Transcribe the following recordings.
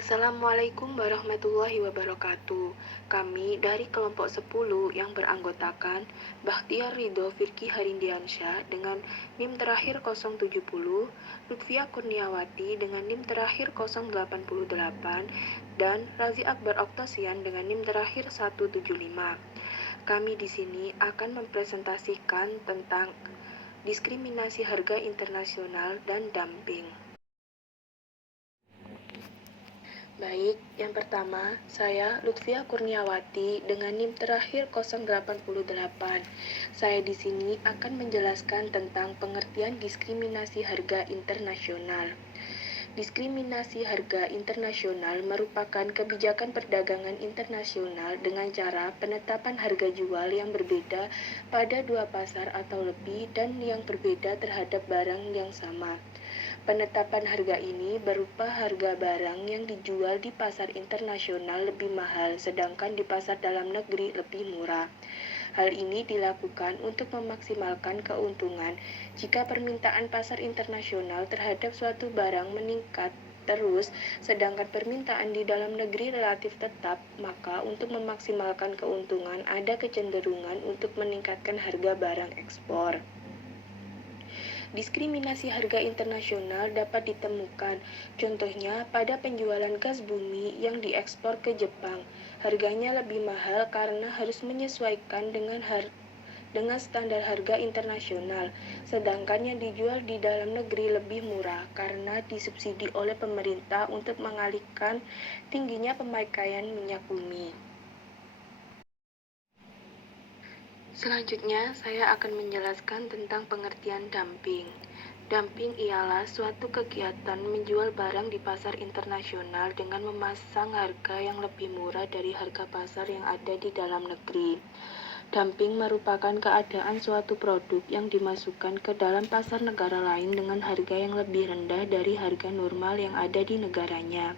Assalamualaikum warahmatullahi wabarakatuh. Kami dari kelompok 10 yang beranggotakan Bakhtiar Ridho Firki Harindiansyah dengan NIM terakhir 070, Lutfia Kurniawati dengan NIM terakhir 088, dan Razi Akbar Oktosian dengan NIM terakhir 175. Kami di sini akan mempresentasikan tentang diskriminasi harga internasional dan dumping. Baik, yang pertama, saya Lutfia Kurniawati dengan NIM terakhir 088. Saya di sini akan menjelaskan tentang pengertian diskriminasi harga internasional. Diskriminasi harga internasional merupakan kebijakan perdagangan internasional dengan cara penetapan harga jual yang berbeda pada dua pasar atau lebih dan yang berbeda terhadap barang yang sama. Penetapan harga ini berupa harga barang yang dijual di pasar internasional lebih mahal, sedangkan di pasar dalam negeri lebih murah. Hal ini dilakukan untuk memaksimalkan keuntungan. Jika permintaan pasar internasional terhadap suatu barang meningkat terus, sedangkan permintaan di dalam negeri relatif tetap, maka untuk memaksimalkan keuntungan ada kecenderungan untuk meningkatkan harga barang ekspor. Diskriminasi harga internasional dapat ditemukan, contohnya pada penjualan gas bumi yang diekspor ke Jepang. Harganya lebih mahal karena harus menyesuaikan dengan standar harga internasional, sedangkan yang dijual di dalam negeri lebih murah karena disubsidi oleh pemerintah untuk mengalihkan tingginya pemakaian minyak bumi. Selanjutnya, saya akan menjelaskan tentang pengertian dumping. Dumping ialah suatu kegiatan menjual barang di pasar internasional dengan memasang harga yang lebih murah dari harga pasar yang ada di dalam negeri. Dumping merupakan keadaan suatu produk yang dimasukkan ke dalam pasar negara lain dengan harga yang lebih rendah dari harga normal yang ada di negaranya.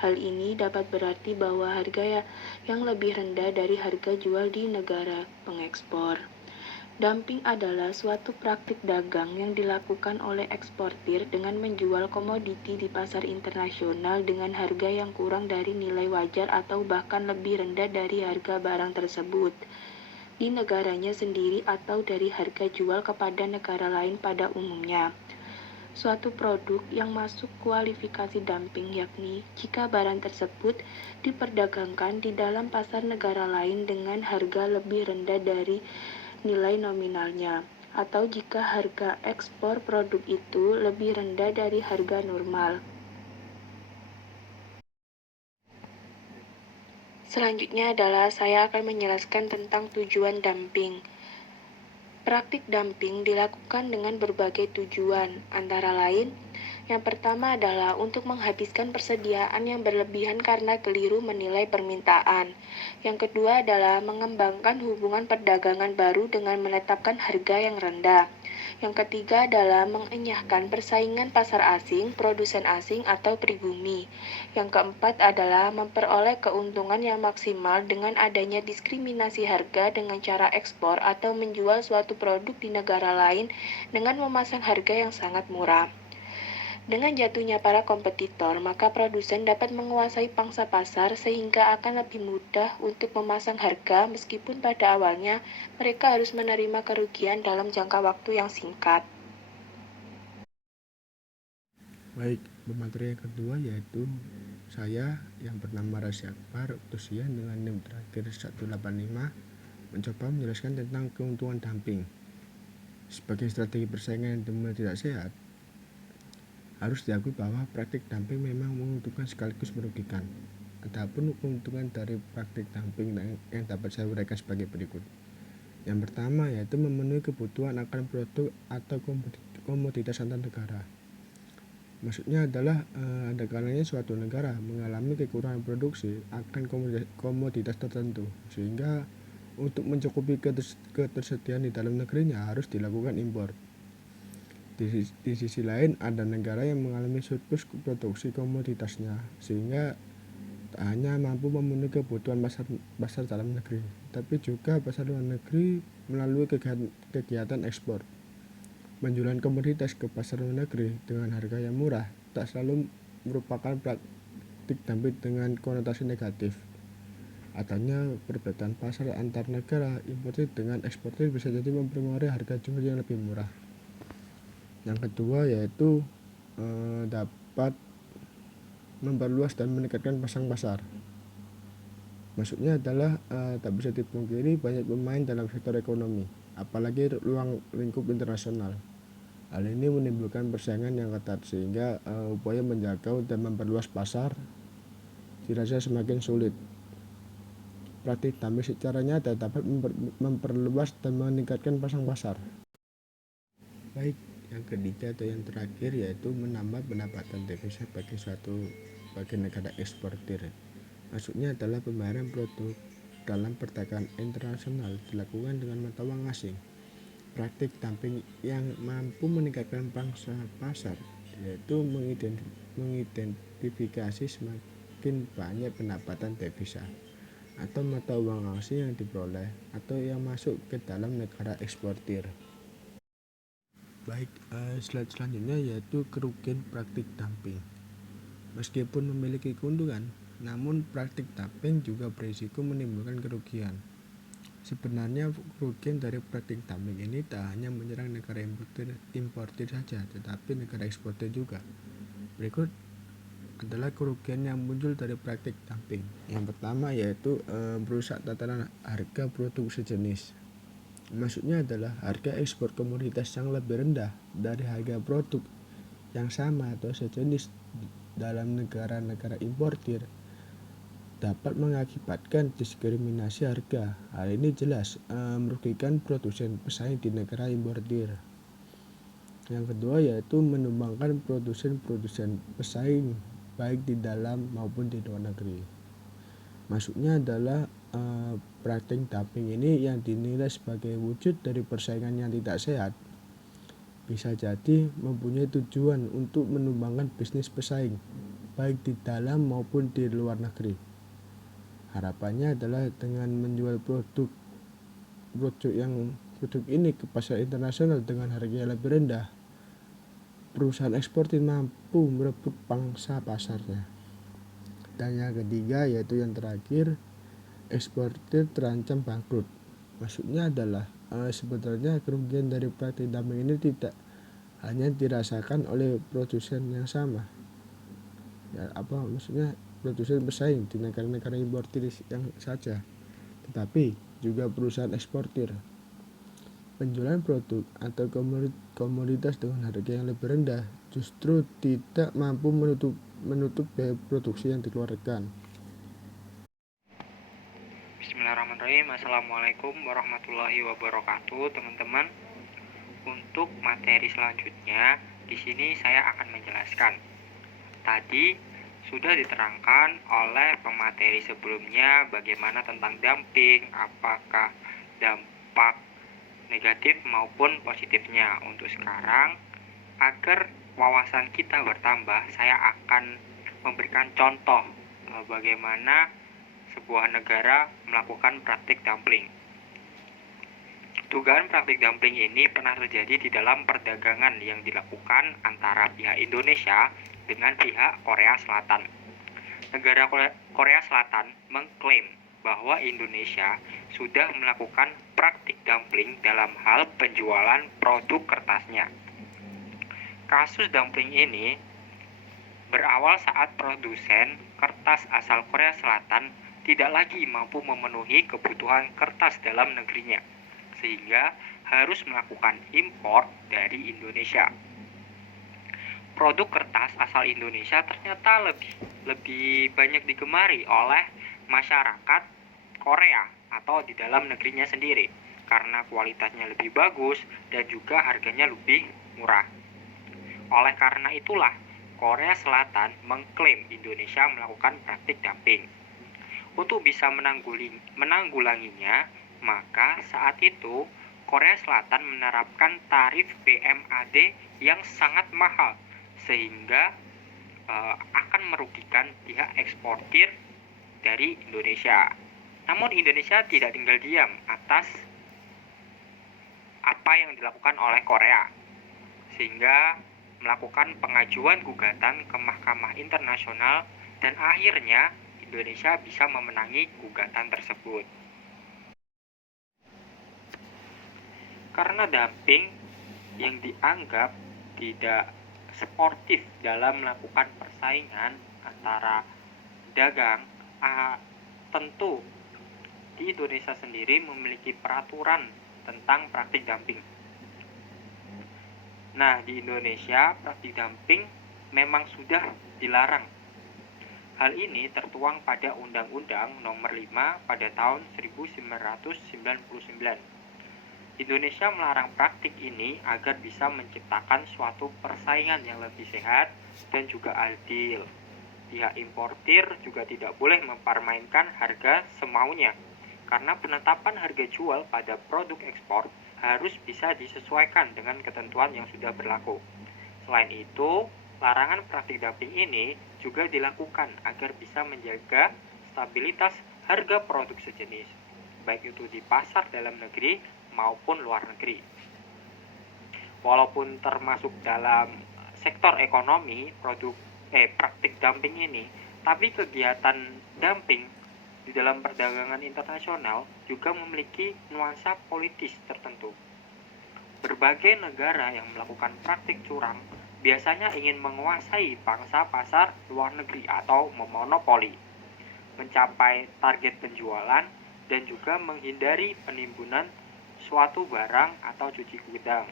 Hal ini dapat berarti bahwa harga yang lebih rendah dari harga jual di negara pengekspor. Dumping adalah suatu praktik dagang yang dilakukan oleh eksportir dengan menjual komoditi di pasar internasional dengan harga yang kurang dari nilai wajar atau bahkan lebih rendah dari harga barang tersebut di negaranya sendiri atau dari harga jual kepada negara lain pada umumnya. Suatu produk yang masuk kualifikasi dumping yakni jika barang tersebut diperdagangkan di dalam pasar negara lain dengan harga lebih rendah dari nilai nominalnya, atau jika harga ekspor produk itu lebih rendah dari harga normal. Selanjutnya adalah saya akan menjelaskan tentang tujuan dumping. Praktik dumping dilakukan dengan berbagai tujuan, antara lain, yang pertama adalah untuk menghabiskan persediaan yang berlebihan karena keliru menilai permintaan. Yang kedua adalah mengembangkan hubungan perdagangan baru dengan menetapkan harga yang rendah. Yang ketiga adalah mengenyahkan persaingan pasar asing, produsen asing, atau pribumi. Yang keempat adalah memperoleh keuntungan yang maksimal dengan adanya diskriminasi harga dengan cara ekspor atau menjual suatu produk di negara lain dengan memasang harga yang sangat murah. Dengan jatuhnya para kompetitor, maka produsen dapat menguasai pangsa pasar sehingga akan lebih mudah untuk memasang harga meskipun pada awalnya mereka harus menerima kerugian dalam jangka waktu yang singkat. Baik, pemateri yang kedua yaitu saya yang bernama Razi Akbar Oktosian dengan NIM terakhir 185 mencoba menjelaskan tentang keuntungan dumping. Sebagai strategi persaingan yang dimulai tidak sehat, harus diakui bahwa praktik dumping memang menguntungkan sekaligus merugikan. Adapun keuntungan dari praktik dumping yang dapat saya uraikan sebagai berikut. Yang pertama yaitu memenuhi kebutuhan akan produk atau komoditas antar negara. Maksudnya adalah ada kalanya suatu negara mengalami kekurangan produksi akan komoditas tertentu, sehingga untuk mencukupi ketersediaan di dalam negerinya harus dilakukan impor. Di sisi lain ada negara yang mengalami surplus produksi komoditasnya, sehingga tak hanya mampu memenuhi kebutuhan pasar dalam negeri, tapi juga pasar luar negeri melalui kegiatan ekspor. Penjualan komoditas ke pasar luar negeri dengan harga yang murah tak selalu merupakan praktik dumping dengan konotasi negatif. Adanya perbedaan pasar antar negara, importir dengan eksportir bisa jadi mempengaruhi harga jual yang lebih murah. Yang kedua yaitu dapat memperluas dan meningkatkan pasang pasar. Maksudnya adalah tak bisa dipungkiri banyak pemain dalam sektor ekonomi, apalagi ruang lingkup internasional. Hal ini menimbulkan persaingan yang ketat sehingga upaya menjangkau dan memperluas pasar dirasa semakin sulit. Praktik dumping secara nyata dapat memperluas dan meningkatkan pasang pasar. Baik, yang ketiga atau yang terakhir yaitu menambah pendapatan devisa bagi negara eksportir. Maksudnya adalah pembayaran produk dalam perdagangan internasional dilakukan dengan mata uang asing. Praktik dumping yang mampu meningkatkan pangsa pasar yaitu mengidentifikasi semakin banyak pendapatan devisa atau mata uang asing yang diperoleh atau yang masuk ke dalam negara eksportir. Baik, slide selanjutnya yaitu kerugian praktik dumping. Meskipun memiliki keuntungan, namun praktik dumping juga berisiko menimbulkan kerugian. Sebenarnya kerugian dari praktik dumping ini tak hanya menyerang negara importir saja, tetapi negara eksportir juga. Berikut adalah kerugian yang muncul dari praktik dumping. Yang pertama yaitu merusak tatanan harga produk sejenis. Maksudnya adalah harga ekspor komoditas yang lebih rendah dari harga produk yang sama atau sejenis dalam negara-negara importir dapat mengakibatkan diskriminasi harga. Hal ini jelas merugikan produsen pesaing di negara importir. Yang kedua yaitu menumbangkan produsen-produsen pesaing baik di dalam maupun di luar negeri. Maksudnya adalah praktik dumping ini yang dinilai sebagai wujud dari persaingan yang tidak sehat bisa jadi mempunyai tujuan untuk menumbangkan bisnis pesaing baik di dalam maupun di luar negeri. Harapannya adalah dengan menjual produk ini ke pasar internasional dengan harga yang lebih rendah, perusahaan eksportir mampu merebut pangsa pasarnya. Dan yang ketiga yaitu yang terakhir, eksportir terancam bangkrut. Maksudnya adalah sebenarnya kerugian dari praktik dumping ini tidak hanya dirasakan oleh produsen yang sama. Maksudnya produsen pesaing di negara-negara importir yang saja, tetapi juga perusahaan eksportir. Penjualan produk atau komoditas dengan harga yang lebih rendah justru tidak mampu menutup biaya produksi yang dikeluarkan. Bismillahirrahmanirrahim. Assalamualaikum warahmatullahi wabarakatuh, teman-teman. Untuk materi selanjutnya, di sini saya akan menjelaskan. Tadi sudah diterangkan oleh pemateri sebelumnya bagaimana tentang dumping, apakah dampak negatif maupun positifnya. Untuk sekarang, agar wawasan kita bertambah, saya akan memberikan contoh bagaimana sebuah negara melakukan praktik dumping. Dugaan praktik dumping ini pernah terjadi di dalam perdagangan yang dilakukan antara pihak Indonesia dengan pihak Korea Selatan. Negara Korea Selatan mengklaim bahwa Indonesia sudah melakukan praktik dumping dalam hal penjualan produk kertasnya. Kasus dumping ini berawal saat produsen kertas asal Korea Selatan tidak lagi mampu memenuhi kebutuhan kertas dalam negerinya, sehingga harus melakukan impor dari Indonesia. Produk kertas asal Indonesia ternyata lebih banyak digemari oleh masyarakat Korea atau di dalam negerinya sendiri, karena kualitasnya lebih bagus dan juga harganya lebih murah. Oleh karena itulah, Korea Selatan mengklaim Indonesia melakukan praktik dumping. Untuk bisa menanggulanginya, maka saat itu Korea Selatan menerapkan tarif BMAD yang sangat mahal, sehingga akan merugikan pihak eksportir dari Indonesia. Namun Indonesia tidak tinggal diam atas apa yang dilakukan oleh Korea, sehingga melakukan pengajuan gugatan ke Mahkamah Internasional dan akhirnya Indonesia bisa memenangi gugatan tersebut. Karena dumping yang dianggap tidak sportif dalam melakukan persaingan antara dagang, tentu di Indonesia sendiri memiliki peraturan tentang praktik dumping. Nah, di Indonesia praktik dumping memang sudah dilarang. Hal ini tertuang pada Undang-Undang Nomor 5 pada tahun 1999. Indonesia melarang praktik ini agar bisa menciptakan suatu persaingan yang lebih sehat dan juga adil. Pihak importir juga tidak boleh mempermainkan harga semaunya, karena penetapan harga jual pada produk ekspor harus bisa disesuaikan dengan ketentuan yang sudah berlaku. Selain itu, larangan praktik dumping ini juga dilakukan agar bisa menjaga stabilitas harga produk sejenis, baik itu di pasar dalam negeri maupun luar negeri. Walaupun termasuk dalam sektor ekonomi praktik dumping ini, tapi kegiatan dumping di dalam perdagangan internasional juga memiliki nuansa politis tertentu. Berbagai negara yang melakukan praktik curang biasanya ingin menguasai pangsa pasar luar negeri atau memonopoli, mencapai target penjualan, dan juga menghindari penimbunan suatu barang atau cuci gudang.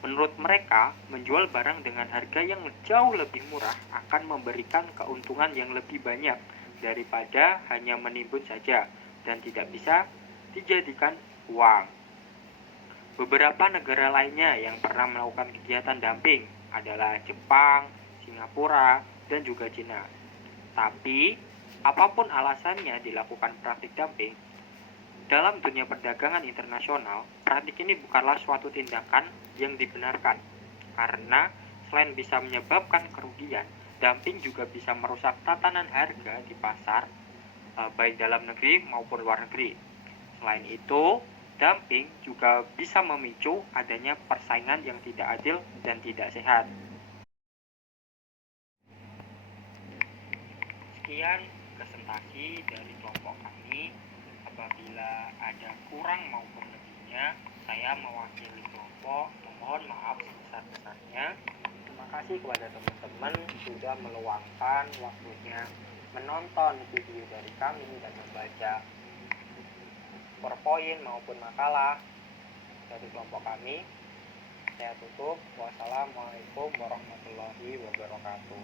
Menurut mereka, menjual barang dengan harga yang jauh lebih murah akan memberikan keuntungan yang lebih banyak daripada hanya menimbun saja dan tidak bisa dijadikan uang. Beberapa negara lainnya yang pernah melakukan kegiatan dumping adalah Jepang, Singapura, dan juga Cina. Tapi, apapun alasannya dilakukan praktik dumping, dalam dunia perdagangan internasional, praktik ini bukanlah suatu tindakan yang dibenarkan, karena selain bisa menyebabkan kerugian, dumping juga bisa merusak tatanan harga di pasar, baik dalam negeri maupun luar negeri. Selain itu, dumping juga bisa memicu adanya persaingan yang tidak adil dan tidak sehat. Sekian presentasi dari kelompok kami. Apabila ada kurang maupun lebihnya, saya mewakili kelompok memohon maaf sebesar-besarnya. Terima kasih kepada teman-teman sudah meluangkan waktunya menonton video dari kami dan membaca PowerPoint maupun makalah dari kelompok kami. Saya tutup. Wassalamualaikum warahmatullahi wabarakatuh.